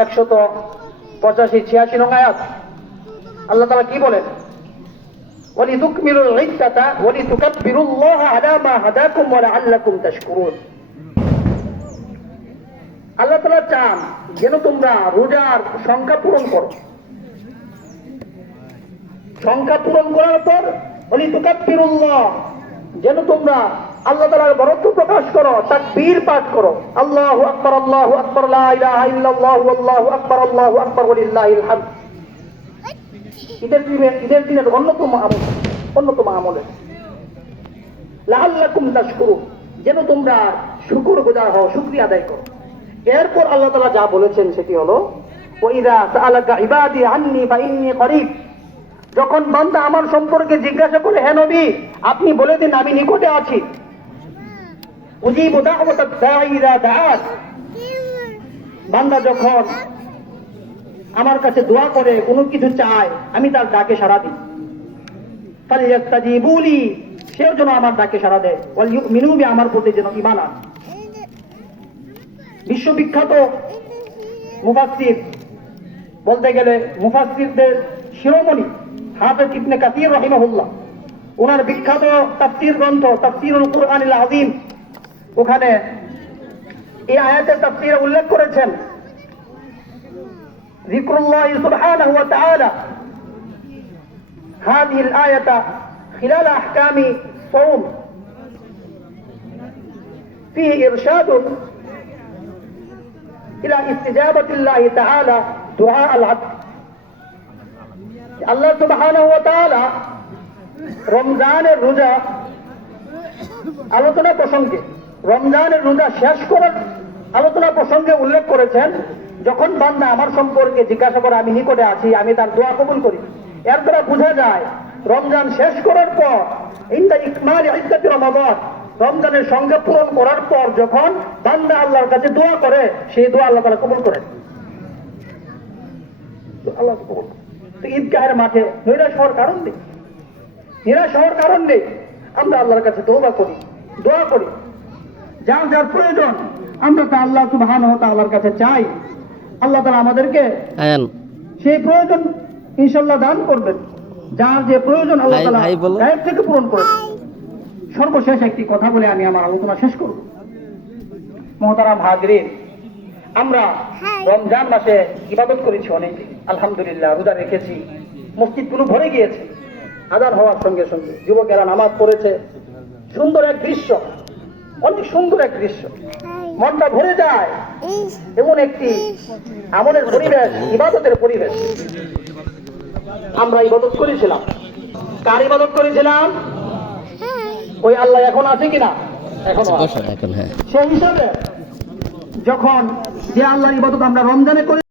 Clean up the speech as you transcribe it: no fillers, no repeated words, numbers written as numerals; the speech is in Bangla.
185-86 নং আয়াত। আল্লাহ তাআলা কি বলেন? ওয়ালিতুকমিলুল ইদ্দাতা ওয়ালিতুকাব্বিরুল্লাহা আলা মা হাদাকুম ওয়া লাআল্লাকুম তাশকুরুন। আল্লাহ তাআলা চান যেন তোমরা রোজার সংখ্যা পূরণ করো। সংখ্যা পূরণ করার পর ওয়ালিতুকাব্বিরুল্লাহ, যেন তোমরা আল্লাহ তাআলার বরত্ব প্রকাশ করো, তাকবীর পাঠ করো, আল্লাহু আকবার আল্লাহু আকবার লা ইলাহা ইল্লাল্লাহু আল্লাহু আকবার ওয়ালিল্লাহিল হামদ। ঈদের দিনের অন্যতম আমল লাআল্লাকুম তাশকুরুন, যেন তোমরা শুকরগুজার হও, শুকরিয়া আদায় করো। এরপর আল্লাহ তাআলা যা বলেছেন সেটি হলো ওয়া ইযা সাআলাকা ইবাদি আন্নী ফাইন্নী করিব, যখন বান্দা আমার সম্পর্কে জিজ্ঞাসা করে, হে নবী আপনি বলে দিন আমি নিকটে আছি। উজিবু দাওয়াতাদ দাঈ ইযা দাআত, বান্দা যখন আমার কাছে দোয়া করে, কোনো কিছু চায়, আমি তার ডাকে সাড়া দিই। ফালইস্তাজিবুলি, সেও যেন আমার ডাকে সাড়া দেয়। ওয়াল ইউমিনু বি, আমার প্রতি যেন ঈমান আনে। বিশ্ববিখ্যাত মুফাসসির বলতে গেলে মুফাসসিরদের শিরোমণি হাফেজ ইবনে কাসির রাহিমাহুল্লাহ, ওনার বিখ্যাত তাফসীর গ্রন্থ তাফসীরুল কুরআনিল আযীম, ওখানে এই আয়াতের তাফসীরে উল্লেখ করেছেন যিকরুল্লাহ সুবহানাহু ওয়া তাআলা হাযিহিল আয়াতা খিলাল আহকামি সাওম ফীহি ইরশাদুন ইলা ইস্তিজাবাতিল্লাহি তাআলা দুআ আল আবদ। আল্লাহ সুবহানাহু ওয়া তাআলা রমজানের রোজা আলোচনা প্রসঙ্গে, রমজানের রোজা শেষ করার আলোচনা প্রসঙ্গে উল্লেখ করেছেন, যখন বান্দা আমার সম্পর্কে জিজ্ঞাসা করে আমি নিকটে আছি, আমি তার দোয়া কবুল করি। এর দ্বারা বোঝা যায় রমজান শেষ করার পর ইনদা ইকমাল ইদ্দাতি রমাদান, রমজানের সংখ্যা পূরণ করার পর যখন বান্দা আল্লাহর কাছে দোয়া করে, সেই দোয়া আল্লাহ তাআলা কবুল করেন। আল্লাহ কবুল। তো ঈদগাহের মাঠে নিরাশ হওয়ার কারণ নেই। আমরা আল্লাহর কাছে তওবা করি, দোয়া করি, যার যার প্রয়োজন আমরা তা আল্লাহ সুবহানাহু ওয়া তাআলার কাছে চাই। আল্লাহ তাআলা আমাদেরকে সেই প্রয়োজন ইনশাআল্লাহ দান করবেন। যার যে প্রয়োজন আল্লাহ তাআলা গায়েব থেকে পূরণ করবেন। সর্বশেষ একটি কথা বলে আমি আমার আলোচনা শেষ করব। মুহতারাম হাজিরিন, আমরা রমজান মাসে ইবাদত করেছি অনেক, আলহামদুলিল্লাহ, রোজা রেখেছি, মসজিদগুলো ভরে গিয়েছে। আযান হওয়ার সঙ্গে সঙ্গে যুবকেরা নামাজ পড়েছে। সুন্দর এক দৃশ্য, অনেক সুন্দর এক দৃশ্য, মনটা ভরে যায়। এমন একটি আমলের পরিবেশ, ইবাদতের পরিবেশ। আমরা ইবাদত করেছিলাম। কার ইবাদত করেছিলাম? ওই আল্লাহ এখন আছে কিনা? এখন সেই হিসাবে যখন যে আল্লাহর ইবাদত আমরা রমজানে করি,